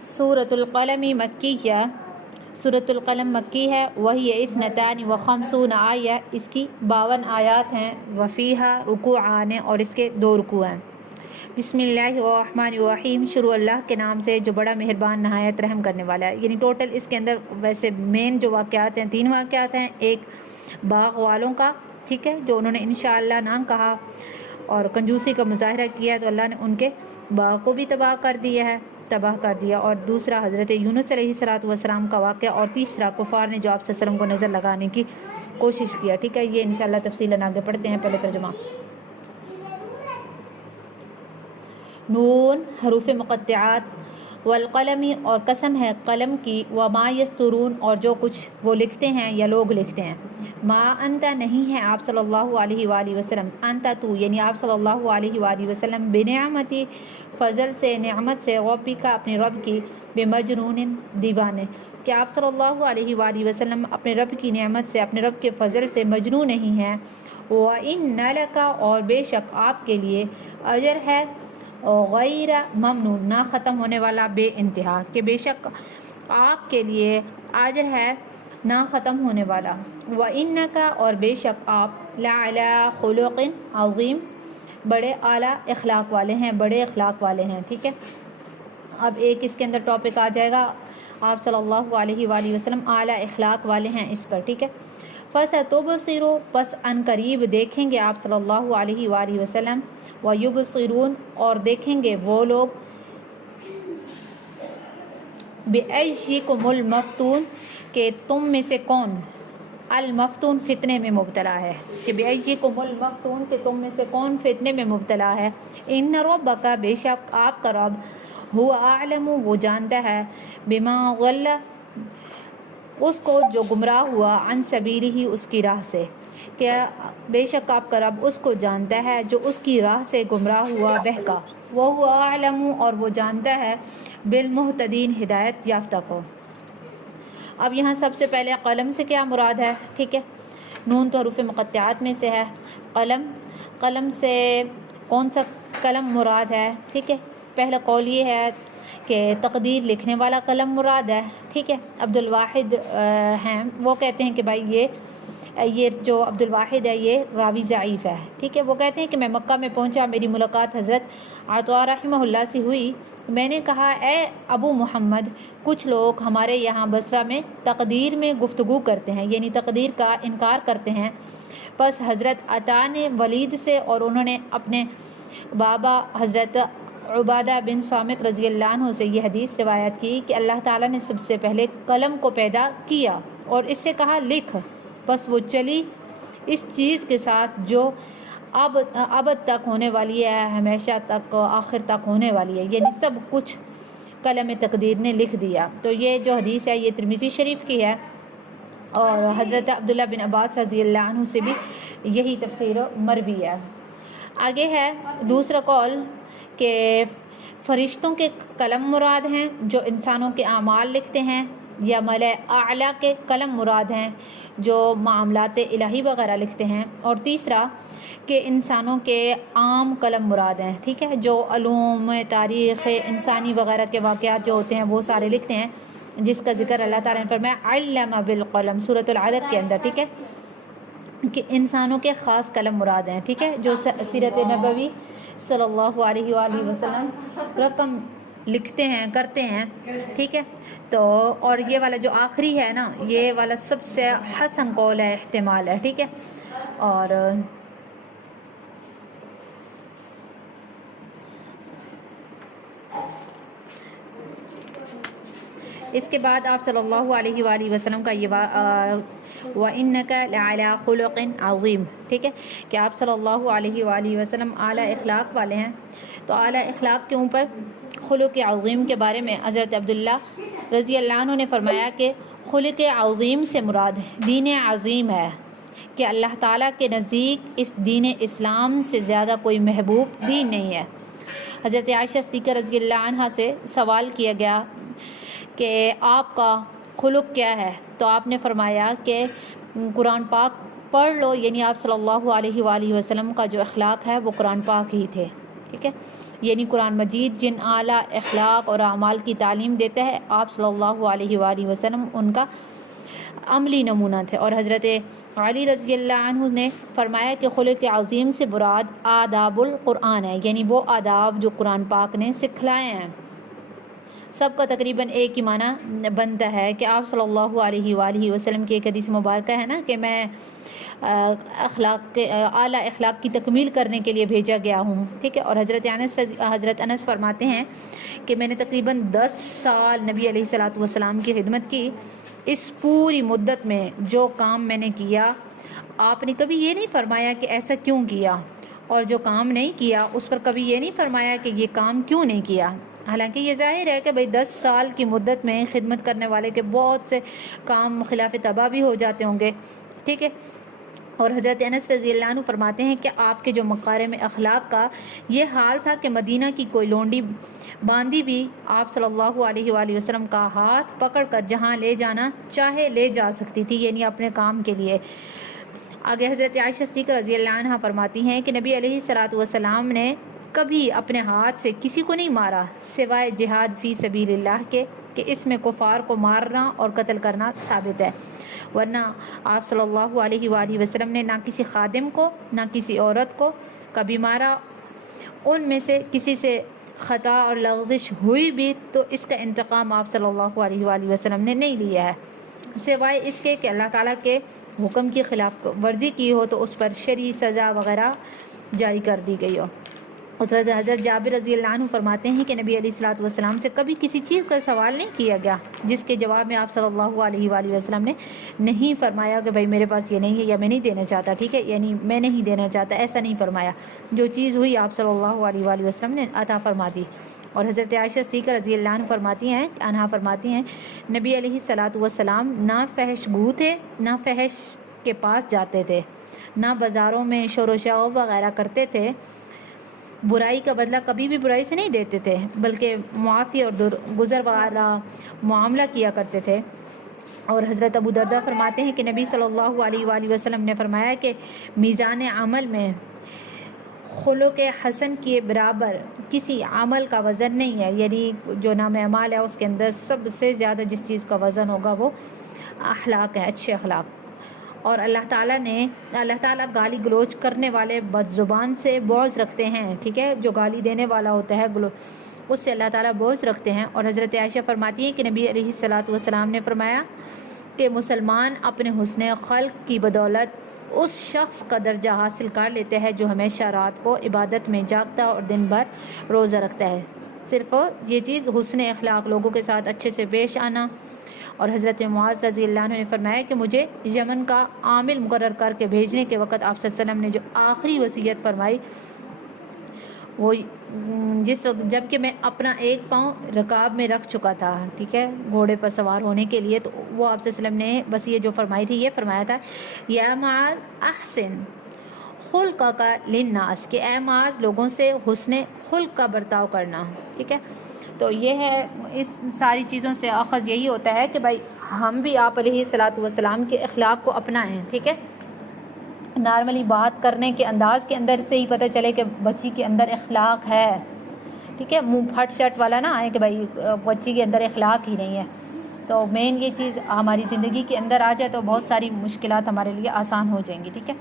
सूरत अल-क़लम मक्किय्या, सूरत अल-क़लम मक्की है। वही इस्नतानि व खमसून आया, इसकी 52 आयात हैं। वफ़ीहा रुकूआन, और इसके 2 रुकू हैं। बिस्मिल्लाहिर्रहमानिर्रहीम, शुरू अल्लाह के नाम से जो बड़ा मेहरबान नहायत रहम करने वाला है। यानी टोटल इसके अंदर वैसे मेन जो वाक़यात हैं 3 वाक़यात हैं। एक बाग़ वालों का, ठीक है, जो उन्होंने इंशाअल्लाह ना कहा और कंजूसी का मुज़ाहरा किया तो अल्लाह ने उनके बाग़ को भी तबाह कर दिया। और दूसरा हज़रत यूनुस अलैहिस्सलातु वस्सलाम का वाक़या, और तीसरा कुफ़ार ने जो आप सल्लल्लाहु अलैहि वसल्लम को नज़र लगाने की कोशिश किया। ठीक है, ये इंशाअल्लाह तफ़सीलन आगे पढ़ते हैं। पहले तर्जुमा। नून हरूफ मुक़त्तिआत, वल क़लमी, और कसम है कलम की, व मा यस्तुरून, और जो कुछ वो लिखते हैं या लोग लिखते हैं। मा अंता, नहीं है आप सल्लल्लाहु अलैहि वसल्लम, अंता तू, यानी आप सल्लल्लाहु अलैहि वसल्लम, बिनिअमती, फ़ज़ल से, नेमत से, रब्बिका, अपने रब की, बेमजनून, दीवाने, कि आप सल्लल्लाहु अलैहि वसल्लम अपने रब की नेमत से, अपने रब के फ़ज़ल से मजनून नहीं हैं। व इन्ना लका, और बेशक आपके लिए, अजर है, गैर ममनून, ना ख़त्म होने वाला, बे इंतहा, कि बेशक आपके लिए अजर है ना ख़त्म होने वाला। व इन्नका, और बेशक आप, लअला खुलुक़िन अज़ीम, बड़े आला अखलाक वाले हैं, बड़े अखलाक वाले हैं। ठीक है, अब एक इसके अंदर टॉपिक आ जाएगा, आप सल्लल्लाहु अलैहि वसल्लम आला अखलाक वाले हैं इस पर। ठीक है, फसतुबसिरू, बस अन करीब देखेंगे आप सल्लल्लाहु अलैहि वसल्लम, व युबसिरून, और देखेंगे वो लोग, बिअय्यिकुमुल मफ्तून, के तुम में से कौन, अल मफ्तून, फितने में मुब्तला है, कि बिअय्यिकुमुल मफ्तून, के तुम में से कौन फितने में मुब्तला है। इन्न रब्बका, बेशक आपका रब, हुवा अअलमु, वो जानता है, बिमा ग़ल्ल, उसको जो गुमराह हुआ, अन सबीलिही, उसकी राह से, क्या बेशक आपका रब उसको जानता है जो उसकी राह से गुमराह हुआ, बहका। वो हुआ अअलमु, और वो जानता है, बिलमुहतदीन, हिदायत याफ्ता को। अब यहाँ सबसे पहले कलम से क्या मुराद है। ठीक है, नून तो हरूफ मुक़त्तिआत में से है। कलम से कौन सा कलम मुराद है। ठीक है, पहला कौल ये है कि तकदीर लिखने वाला कलम मुराद है। ठीक है, अब्दुल वाहिद हैं, वो कहते हैं कि भाई ये जो अब्दुल वाहिद है ये रावी ज़ईफ़ है। ठीक है, वो कहते हैं कि मैं मक्का में पहुंचा, मेरी मुलाकात हज़रत अता रहमहुल्लाह से हुई। मैंने कहा, ए अबू मोहम्मद, कुछ लोग हमारे यहाँ बसरा में तकदीर में गुफ्तगू करते हैं, यानी तकदीर का इनकार करते हैं। बस हज़रत अता ने वलीद से, और उन्होंने अपने बाबा हज़रत उबादा बिन सामित रज़ी अल्लाह अन्हु से ये हदीस रिवायत की कि अल्लाह ताला ने सबसे पहले कलम को पैदा किया और इससे कहा लिख। बस वो चली इस चीज़ के साथ जो अब तक होने वाली है, हमेशा तक, आखिर तक होने वाली है, यानी सब कुछ कलम तकदीर ने लिख दिया। तो ये जो हदीस है ये तिरमिज़ी शरीफ की है, और हज़रत अब्दुल्ला बिन अब्बास रज़ी अल्लाह अन्हु से भी यही तफसीर मरवी है। आगे है दूसरा कौल कि फ़रिश्तों के कलम मुराद हैं जो इंसानों के आमाल लिखते हैं, या मले आला के कलम मुराद हैं जो मामलात इलाही वगैरह लिखते हैं, और तीसरा कि इंसानों के आम कलम मुराद हैं। ठीक है, जो अलूम, तारीख़, इंसानी वगैरह के वाक़यात जो होते हैं वो सारे लिखते हैं, जिसका जिक्र अल्लाह ताला ने फरमाया अल्लमा बिल क़लम सूरत अल-अलक़ के अंदर। ठीक है, कि इंसानों के ख़ास कलम मुराद हैं। ठीक है, जो सीरत नबवी सल्लल्लाहु अलैहि वसल्लम रकम लिखते हैं, करते हैं। ठीक है, तो और ये वाला जो आखिरी है ना, ये वाला सबसे हसन कौल है, इहतिमाल है। ठीक है, और इसके बाद आप सल्लल्लाहु अलैहि वसल्लम का ये व इन्नका लअला खुलुक़िन अज़ीम। ठीक है, कि आप सल्लल्लाहु अलैहि वसल्लम आला अखलाक वाले हैं। तो आला अखलाक के ऊपर खुलुक़ अज़ीम के बारे में हज़रत अब्दुल्ला रज़ी अल्लाह अन्हु ने फरमाया कि खुलुक़ अज़ीम से मुराद दीन अज़ीम है, कि अल्लाह ताला के नज़दीक इस दीन इस्लाम से ज़्यादा कोई महबूब दीन नहीं है। हज़रत आयशा सिद्दीक़ा रज़ी अल्लाह अन्हा से सवाल किया गया कि आपका खुलुक़ क्या है, तो आपने फरमाया कि कुरान पाक पढ़ लो, यानी आप सल्लल्लाहु अलैहि वसल्लम का जो अखलाक है वो कुरान पाक ही थे। ठीक है, یعنی قرآن مجید جن اعلیٰ اخلاق اور اعمال کی تعلیم دیتا ہے، آپ صلی اللہ علیہ وآلہ وسلم ان کا عملی نمونہ تھے۔ اور حضرت علی رضی اللہ عنہ نے فرمایا کہ خلق عظیم سے مراد آداب القرآن ہے، یعنی وہ آداب جو قرآن پاک نے سکھلائے ہیں۔ سب کا تقریباً ایک ہی معنی بنتا ہے کہ آپ صلی اللہ علیہ وآلہ وسلم کی ایک حدیث مبارکہ ہے نا کہ میں اعلیٰ اخلاق کی تکمیل کرنے کے لیے بھیجا گیا ہوں، ٹھیک ہے۔ اور حضرت انس فرماتے ہیں کہ میں نے تقریباً 10 سال نبی علیہ الصلوۃ والسلام کی خدمت کی۔ اس پوری مدت میں جو کام میں نے کیا، آپ نے کبھی یہ نہیں فرمایا کہ ایسا کیوں کیا، اور جو کام نہیں کیا اس پر کبھی یہ نہیں فرمایا کہ یہ کام کیوں نہیں کیا۔ حالانکہ یہ ظاہر ہے کہ 10 سال کی مدت میں خدمت کرنے والے کے بہت سے کام خلاف طبع بھی ہو جاتے ہوں گے، ٹھیک ہے۔ اور حضرت انس رضی اللہ عنہ فرماتے ہیں کہ آپ کے جو مکارم اخلاق کا یہ حال تھا کہ مدینہ کی کوئی لونڈی باندی بھی آپ صلی اللہ علیہ وآلہ وسلم کا ہاتھ پکڑ کر جہاں لے جانا چاہے لے جا سکتی تھی، یعنی اپنے کام کے لیے۔ آگے حضرت عائشہ صدیقہ رضی اللہ عنہ فرماتی ہیں کہ نبی علیہ الصلوۃ والسلام نے کبھی اپنے ہاتھ سے کسی کو نہیں مارا سوائے جہاد فی سبیل اللہ کے، کہ اس میں کفار کو مارنا اور قتل کرنا ثابت ہے، ورنہ آپ صلی اللہ علیہ وآلہ وسلم نے نہ کسی خادم کو نہ کسی عورت کو کبھی مارا۔ ان میں سے کسی سے خطا اور لغزش ہوئی بھی تو اس کا انتقام آپ صلی اللہ علیہ وآلہ وسلم نے نہیں لیا ہے، سوائے اس کے کہ اللہ تعالیٰ کے حکم کی خلاف ورزی کی ہو تو اس پر شرعی سزا وغیرہ جاری کر دی گئی ہو۔ حضرت جابر رضی اللہ عنہ فرماتے ہیں کہ نبی علیہ الصلوۃ والسلام سے کبھی کسی چیز کا سوال نہیں کیا گیا جس کے جواب میں آپ صلی اللہ علیہ وآلہ وسلم نے نہیں فرمایا کہ بھائی میرے پاس یہ نہیں ہے یا میں نہیں دینا چاہتا، ٹھیک ہے، یعنی میں نہیں دینا چاہتا، ایسا نہیں فرمایا۔ جو چیز ہوئی آپ صلی اللہ علیہ وآلہ وسلم نے عطا فرما دی۔ اور حضرت عائشہ صدیقہ رضی اللہ عنہ فرماتی ہیں نبی علیہ الصلوۃ والسلام نہ فحش گو تھے، نہ فحش کے پاس جاتے تھے، نہ بازاروں میں شور و شعب وغیرہ کرتے تھے، برائی کا بدلہ کبھی بھی برائی سے نہیں دیتے تھے، بلکہ معافی اور درگزر وغیرہ معاملہ کیا کرتے تھے۔ اور حضرت ابو درداء فرماتے ہیں کہ نبی صلی اللہ علیہ وآلہ وسلم نے فرمایا کہ میزان عمل میں خلق حسن کے برابر کسی عمل کا وزن نہیں ہے، یعنی جو نام اعمال ہے اس کے اندر سب سے زیادہ جس چیز کا وزن ہوگا وہ اخلاق ہیں، اچھے اخلاق۔ اور اللہ تعالیٰ گالی گلوچ کرنے والے بد زبان سے بغض رکھتے ہیں، ٹھیک ہے، جو گالی دینے والا ہوتا ہے اس سے اللہ تعالیٰ بغض رکھتے ہیں۔ اور حضرت عائشہ فرماتی ہیں کہ نبی علیہ الصلوۃ والسلام نے فرمایا کہ مسلمان اپنے حسن خلق کی بدولت اس شخص کا درجہ حاصل کر لیتے ہیں جو ہمیشہ رات کو عبادت میں جاگتا اور دن بھر روزہ رکھتا ہے۔ صرف یہ چیز حسن اخلاق، لوگوں کے ساتھ اچھے سے پیش آنا۔ اور حضرت معاذ رضی اللہ عنہ نے فرمایا کہ مجھے یمن کا عامل مقرر کر کے بھیجنے کے وقت آپ صلی اللہ علیہ وسلم نے جو آخری وصیت فرمائی وہ جب کہ میں اپنا ایک پاؤں رکاب میں رکھ چکا تھا، ٹھیک ہے، گھوڑے پر سوار ہونے کے لیے، تو وہ آپ صلی اللہ علیہ وسلم نے بس یہ جو فرمائی تھی، یہ فرمایا تھا یا معاذ احسن خلقک للناس، کہ اے معاذ لوگوں سے حسن خلق کا برتاؤ کرنا، ٹھیک ہے۔ تو یہ ہے، اس ساری چیزوں سے اخذ یہی ہوتا ہے کہ بھائی ہم بھی آپ علیہ الصلوۃ والسلام کے اخلاق کو اپنائیں، ٹھیک ہے۔ نارملی بات کرنے کے انداز کے اندر سے ہی پتہ چلے کہ بچی کے اندر اخلاق ہے، ٹھیک ہے، منہ پھٹ شٹ والا نہ آئے کہ بھائی بچی کے اندر اخلاق ہی نہیں ہے۔ تو مین یہ چیز ہماری زندگی کے اندر آ جائے تو بہت ساری مشکلات ہمارے لیے آسان ہو جائیں گی، ٹھیک ہے۔